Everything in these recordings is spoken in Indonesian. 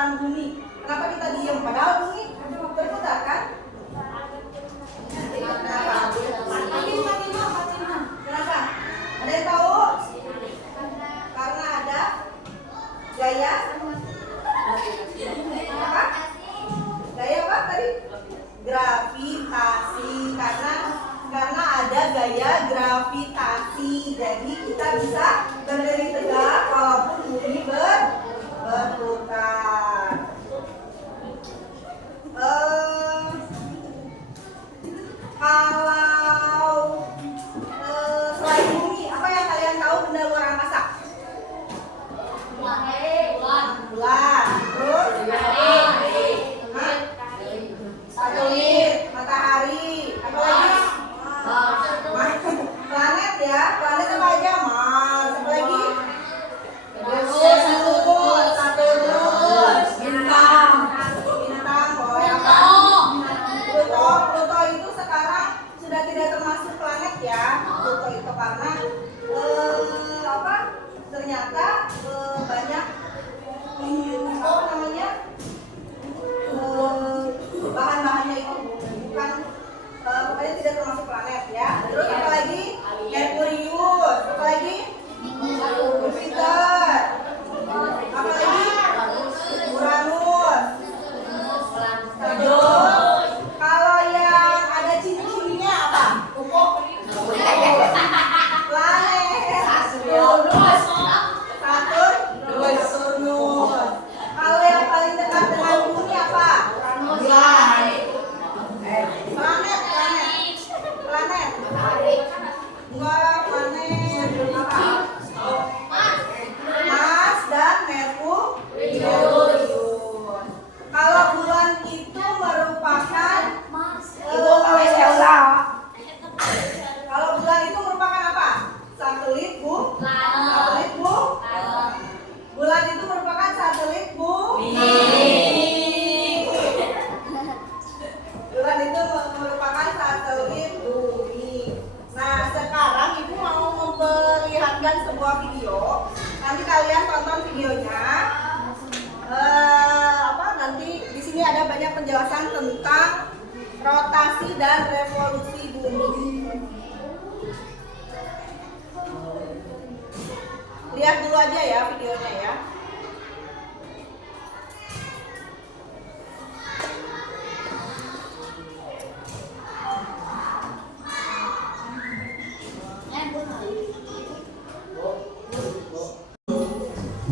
perputaran bumi. Kenapa kita diam? Padahal bumi berputar kan? Kenapa? Kenapa? Ada yang tahu? Karena ada gaya apa? Gaya apa tadi? Gravitasi. Karena ada gaya gravitasi. Jadi kita bisa berdiri tegak walaupun bumi berputar. Kalau selain bumi, apa yang kalian tahu benda luar angkasa? Bulan, terus satelit, matahari, apa lagi? Planet ya, planet apa aja? Mars, apa lagi? Saturnus, bintang, Pluto itu sekarang sudah tidak termasuk planet ya. Pluto itu karena apa? Ternyata banyak apa namanya bahan-bahannya itu bukan pokoknya tidak termasuk planet ya. Terus apa lagi? Merkurius, apa lagi? Jupiter, apa lagi? Uranus. Terus kalau yang ada ciri-cirinya apa? Planet. Saturnus. Kalau yang paling dekat dengan bumi apa? Bulan. Planet. Enggak, planet apa? Mars dan Merkurius. Kalau bulan itu merupakan kalau bulan itu merupakan apa? Satelit bulan itu merupakan satelit bumi. Bulan itu merupakan satelit bumi. Nah, sekarang ibu mau memperlihatkan sebuah video. Nanti kalian tonton videonya. Nanti di sini ada banyak penjelasan tentang rotasi dan revolusi bumi. Lihat dulu aja ya videonya ya.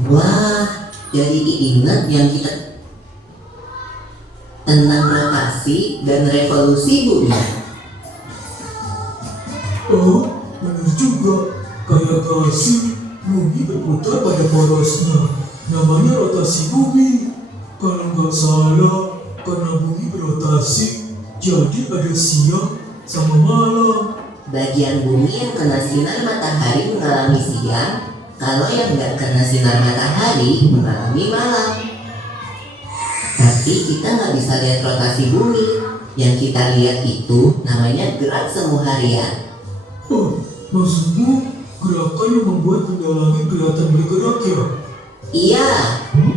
Wah, jadi ingat yang kita tentang rotasi dan revolusi bumi. Oh, benar juga. Kayak galaksi, bumi berputar pada porosnya. Namanya rotasi bumi. Kalau nggak salah, karena bumi berotasi, jadi ada siang sama malam. Bagian bumi yang kena sinar matahari mengalami siang, kalau yang nggak kena sinar matahari mengalami malam. Tapi kita nggak bisa lihat rotasi bumi. Yang kita lihat itu namanya gerak semu harian. Oh, maksudmu gerakan yang membuat benda langit kelihatan bergerak ya? Iya,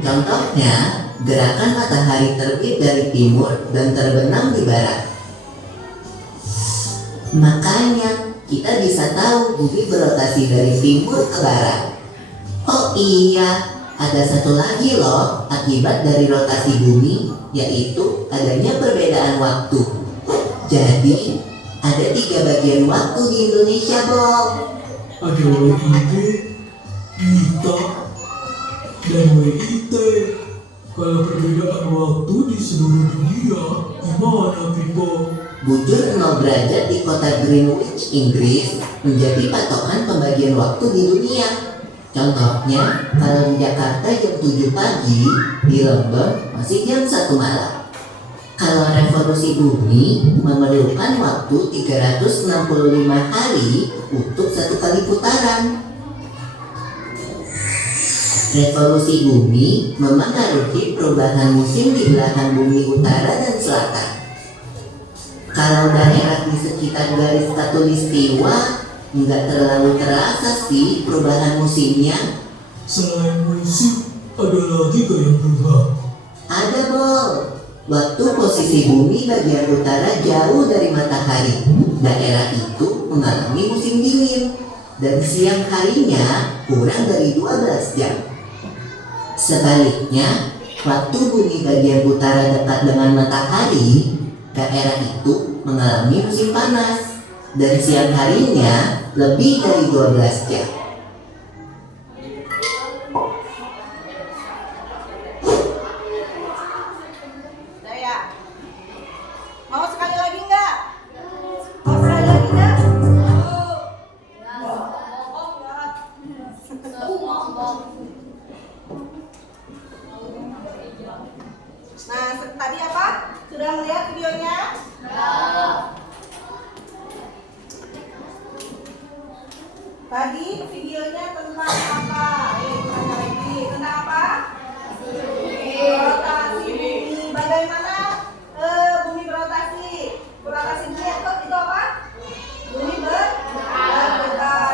contohnya gerakan matahari terbit dari timur dan terbenam di barat. Makanya kita bisa tahu bumi berotasi dari timur ke barat. Oh iya, ada satu lagi loh akibat dari rotasi bumi, yaitu adanya perbedaan waktu. Jadi ada 3 bagian waktu di Indonesia, Bob. Ada WIB, WITA, dan WIT. Kalau perbedaan waktu di seluruh dunia, gimana, Pipo? Bujur 0 derajat di kota Greenwich, Inggris menjadi patokan pembagian waktu di dunia. Contohnya, kalau di Jakarta jam 7 pagi, di London masih jam 1 malam. Kalau revolusi bumi memerlukan waktu 365 hari untuk 1 kali putaran. Revolusi bumi memengaruhi perubahan musim di belahan bumi utara dan selatan. Kalau daerah di sekitar garis khatulistiwa nggak terlalu terasa sih perubahan musimnya. Selain musim, ada lagi gak yang berubah? Bol. Waktu posisi bumi bagian utara jauh dari matahari, daerah itu mengalami musim dingin dan siang harinya kurang dari 12 jam. Sebaliknya, waktu bumi bagian utara dekat dengan matahari, daerah itu mengalami musim panas dan siang harinya lebih dari 12 jam. Udah ya? Mau sekali lagi nggak? Mau sekali lagi nggak? Nah, tadi apa? Sudah melihat videonya? Tadi videonya tentang apa? Tanya lagi. Tentang apa? Rotasi bumi. Bagaimana bumi berotasi? Rotasi bumi itu apa? Bumi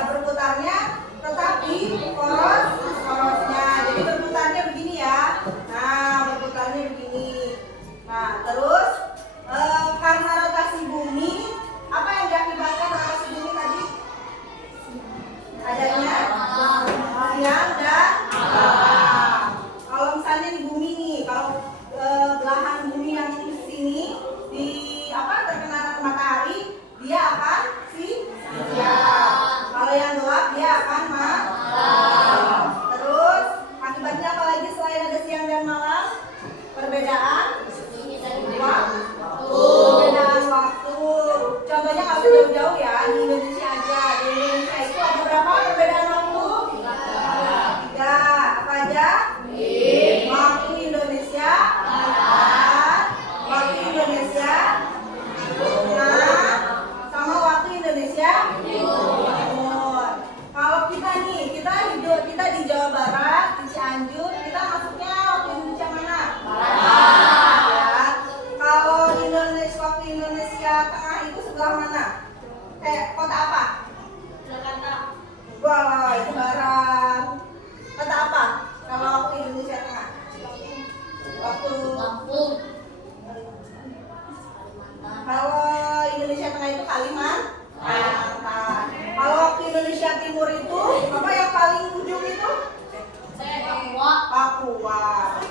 berputarnya tetapi porosnya. Jadi berputarnya begini ya. Nah, berputarnya begini. Nah, terus karena rotasi bumi, apa yang diakibatkan rotasi bumi tadi? Adanya siang dan malam. Kalau misalnya di bumi nih, kalau belahan bumi yang di sini di terkena matahari, dia akan siang. Kalau yang gelap dia akan malam. Terus akibatnya apa lagi selain ada siang dan malam? Perbedaan waktu. Perbedaan waktu. Contohnya kalau jauh-jauh ya, di Indonesia aja. Di Indonesia itu ada berapa perbedaan waktu? 3. Apa aja? Waktu Indonesia Barat, waktu Indonesia Tengah, sama waktu Indonesia Timur. Kalau kita nih, kita di Jawa Barat, di Cianjur, kita masuknya waktu Indonesia mana? Barat. Ya. Kalau waktu Indonesia Tengah itu sebelah mana? Kota apa? Jakarta. Wah, itu barat. Kota apa? Kalau waktu Indonesia Tengah? Waktu Lampung. Kalau Indonesia Tengah itu Kalimantan. Kalau waktu Indonesia Timur itu apa yang paling ujung itu? Papua.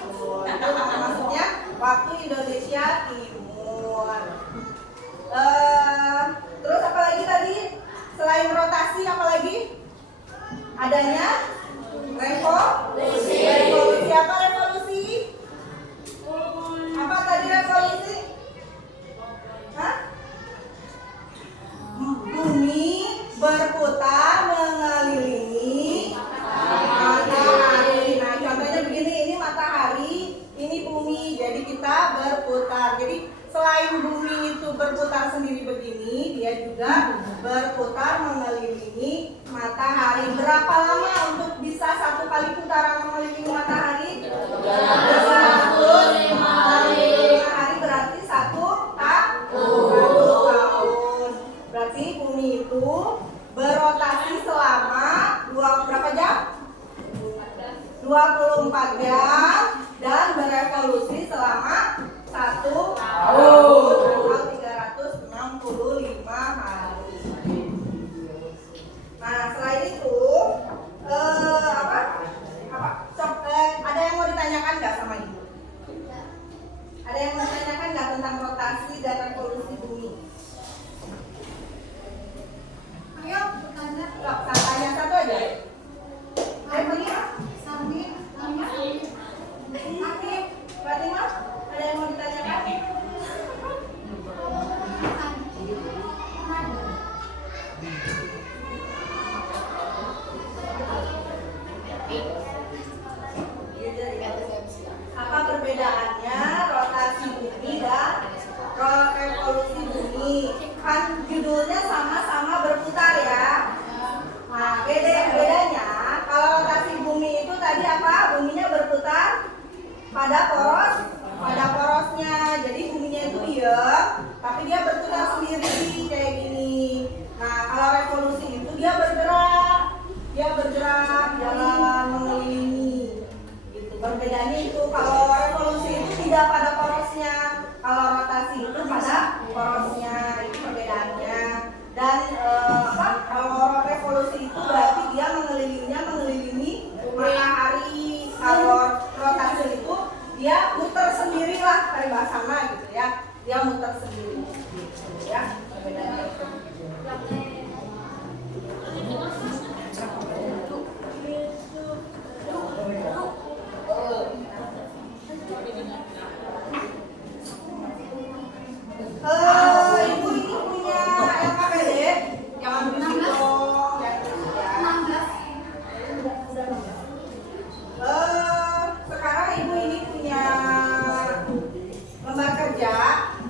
Itu maksudnya waktu Indonesia Timur. Terus apa lagi tadi? Selain rotasi apa lagi? Adanya revolusi. Revolusi apa revolusi? Apa tadi revolusi? Hah? Bumi berputar mengelilingi matahari. Nah, contohnya begini, ini matahari, ini bumi. Jadi kita berputar. Jadi selain bumi itu berputar sendiri begini, dia juga berputar mengelilingi matahari. Berapa lama untuk bisa satu kali putaran mengelilingi matahari? 365 hari berarti 1 tahun. Berarti bumi itu berotasi selama berapa jam? 24 jam dan berevolusi selama 1 tahun atau 365 hari. Nah, selain itu ada yang mau ditanyakan nggak sama ibu? Ada yang mau ditanyakan nggak tentang rotasi dan revolusi bumi? Ayo, bertanya. Tanya satu aja. Ayo, Maria. Aktif. Fatima, ada yang mau ditanyakan? Apa perbedaannya rotasi bumi dan revolusi bumi? Kan judulnya sama-sama berputar ya. Nah, bedanya kalau rotasi bumi itu tadi apa? Buminya berputar pada porosnya. Jadi buminya itu tapi dia berputar sendiri kayak gini. Nah, kalau revolusi itu dia bergerak jalan mengelilingi. Gitu. Perbedaannya itu kalau revolusi itu tidak bahas sana gitu ya. Dia muter sendiri gitu ya. Bedanya itu. Ibu ini punya LKPD jangan berisik dong, jangan berisik ya. Sekarang ibu ini punya lembar kerja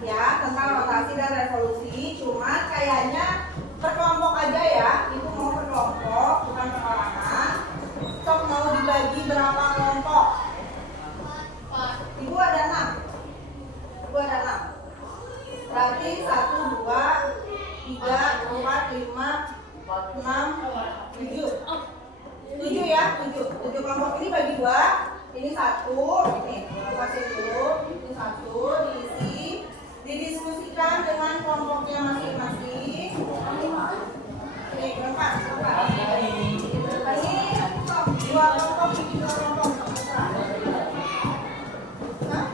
ya tentang rotasi dan revolusi. Cuman kayaknya per kelompok aja ya. Ibu mau per kelompok bukan perorangan. Sok mau dibagi berapa kelompok? Ibu ada 6. Ibu ada 6. Berarti 1, 2, 3, 4, 5, 6, 7. 7 ya, 7 kelompok ini bagi 2. Ini 1, ini kasih dulu. Ini 1 diisi, didiskusikan dengan kelompoknya masing-masing. Ini keempat. Ini 2 kelompok, ini 2 kelompok. Hah?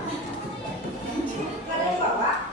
Ada yang bawa?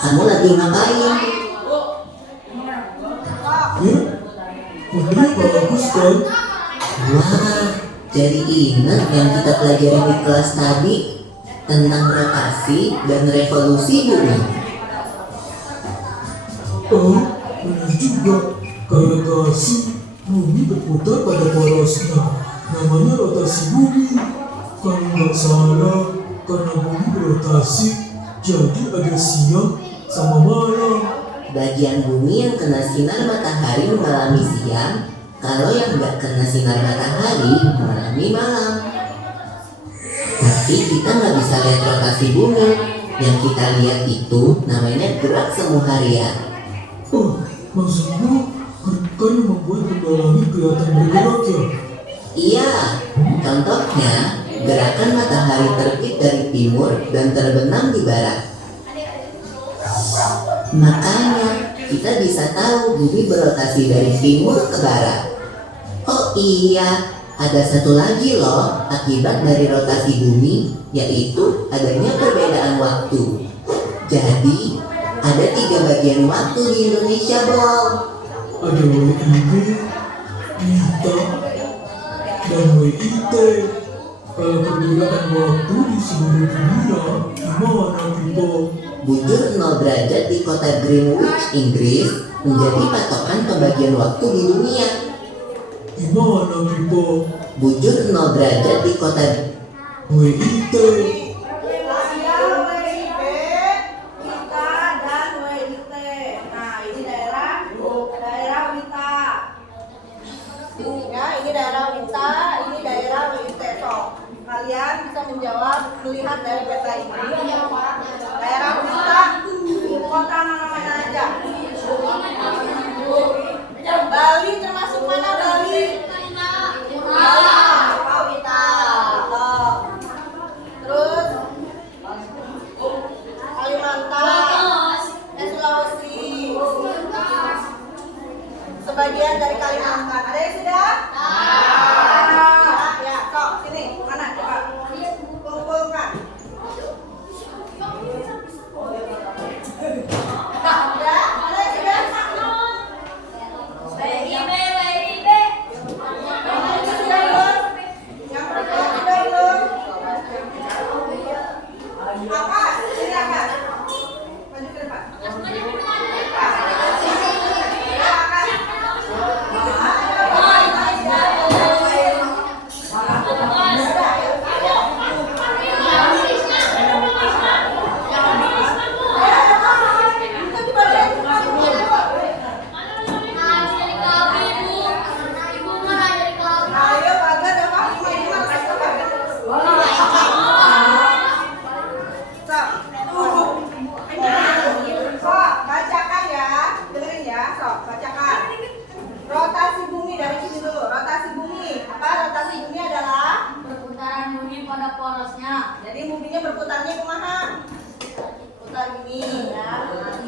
Kamu lagi ngapain? Ya, ini bagus kan? Wah, jadi ingat yang kita pelajari di kelas tadi tentang rotasi dan revolusi bumi. Oh, benar juga. Kayak kasih bumi berputar pada porosnya. Namanya rotasi bumi. Kalau nggak salah, karena bumi berotasi, jadi ada siang sama malam. Bagian bumi yang kena sinar matahari mengalami siang, kalau yang nggak kena sinar matahari mengalami malam. Tapi kita nggak bisa lihat rotasi bumi. Yang kita lihat itu namanya gerak semu harian. Oh, maksudmu gerakan yang membuat benda langit kelihatan bergerak ya? Iya, contohnya gerakan matahari terbit dari timur dan terbenam di barat. Makanya kita bisa tahu bumi berotasi dari timur ke barat. Oh iya, ada satu lagi loh akibat dari rotasi bumi, yaitu adanya perbedaan waktu. Jadi ada 3 bagian waktu di Indonesia, Bob. Ada WIB, WITA, dan WIT. Kalau perbedaan waktu di seluruh dunia, gimana Pipo? Bujur 0 derajat di kota Greenwich, Inggris menjadi patokan pembagian waktu di dunia. Gimana Pipo? Bujur 0 derajat di kota WIT. Ada WIB, WITA, dan WIT. Nah, ini daerah WITA. Ya, ini daerah WITA, ini daerah WIT. So, kalian bisa menjawab melihat dari peta ini. Daerah WITA, kota mana aja? Bali termasuk mana Bali? Oh, WITA. Terus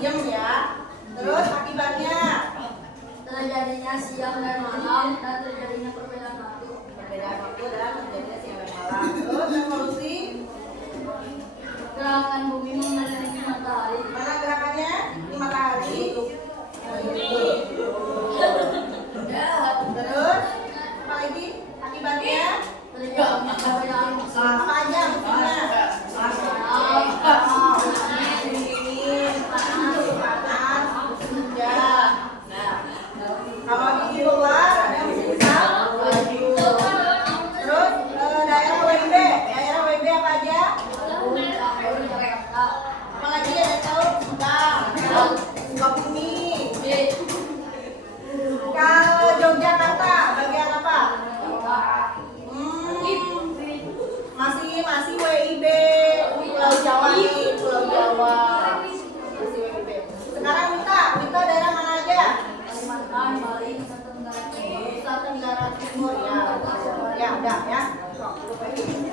diem ya. Terus akibatnya terjadinya siang dan malam dan terjadinya perbedaan waktu. perbedaan waktu dan terjadinya siang dan malam. Terus revolusi, Gerakan bumi mengelilingi matahari. mana gerakannya? Di matahari. Terus apa lagi? Akibatnya Terjadinya perbedaan waktu. apa aja maksudnya? Dingin, panas, hujan. Nah, kalau di luar ada yang musim salju. Terus daerah WB apa aja? Apa lagi ada tahu? Sukabumi. Kalau Yogyakarta bagian apa? Masih WIB Pulau Jawa nih, Pulau Jawa. Masih WIB. Sekarang Wita daerah mana aja? Kalimantan, Bali, Nusa Tenggara Timur. Nusa Tenggara Timur ya. Ya udah ya. Sok, lupa ini.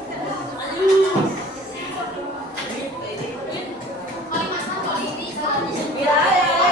Ya, ya.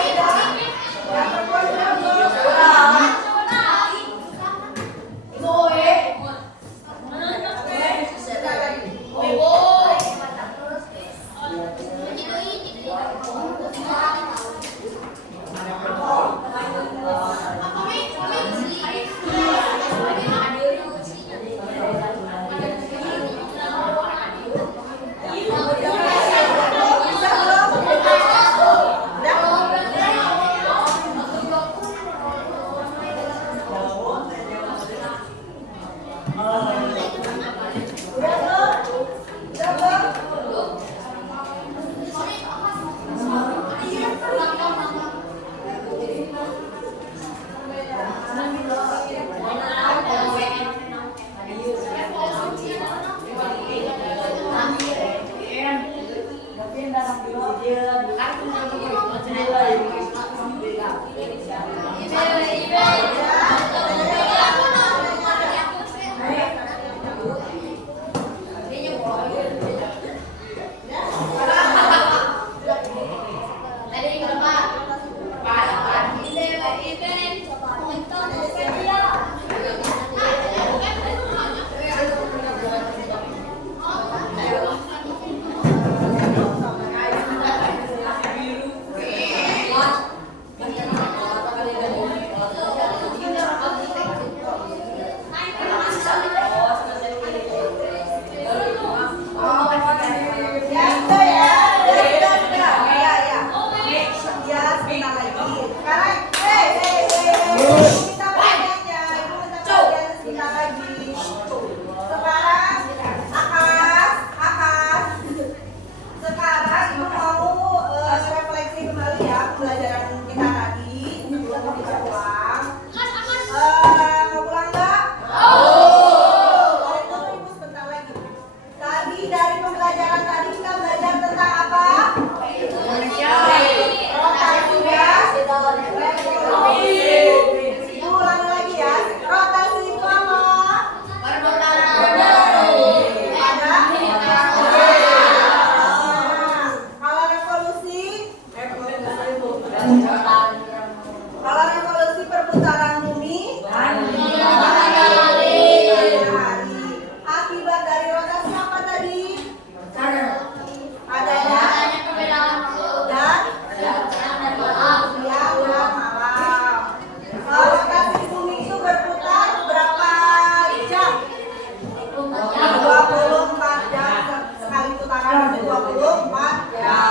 Ya,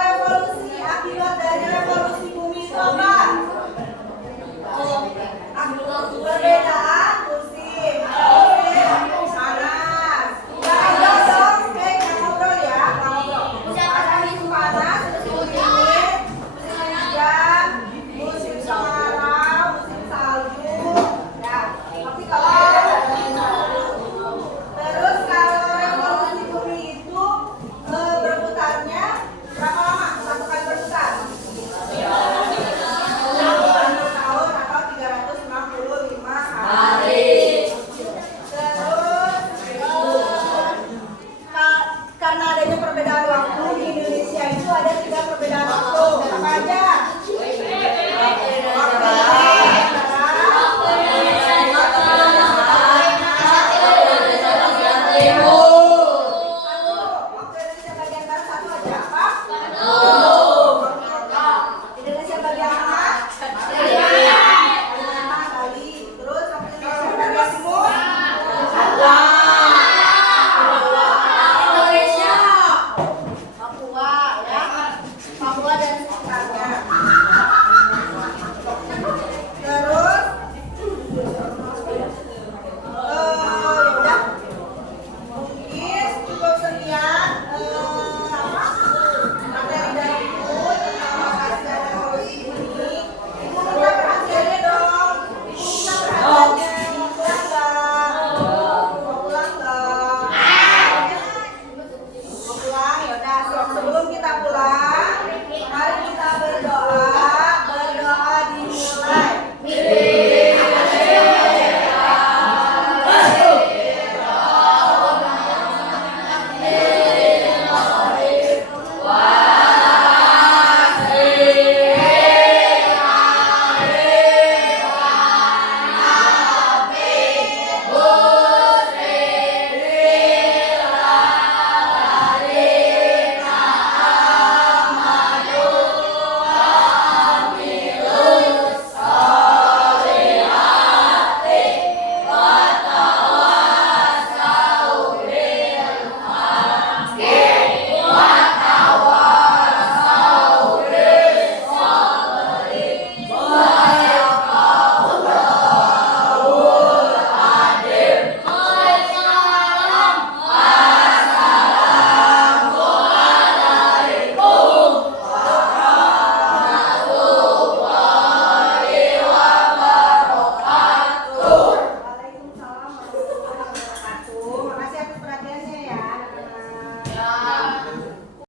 revolusi, akibat dari revolusi aja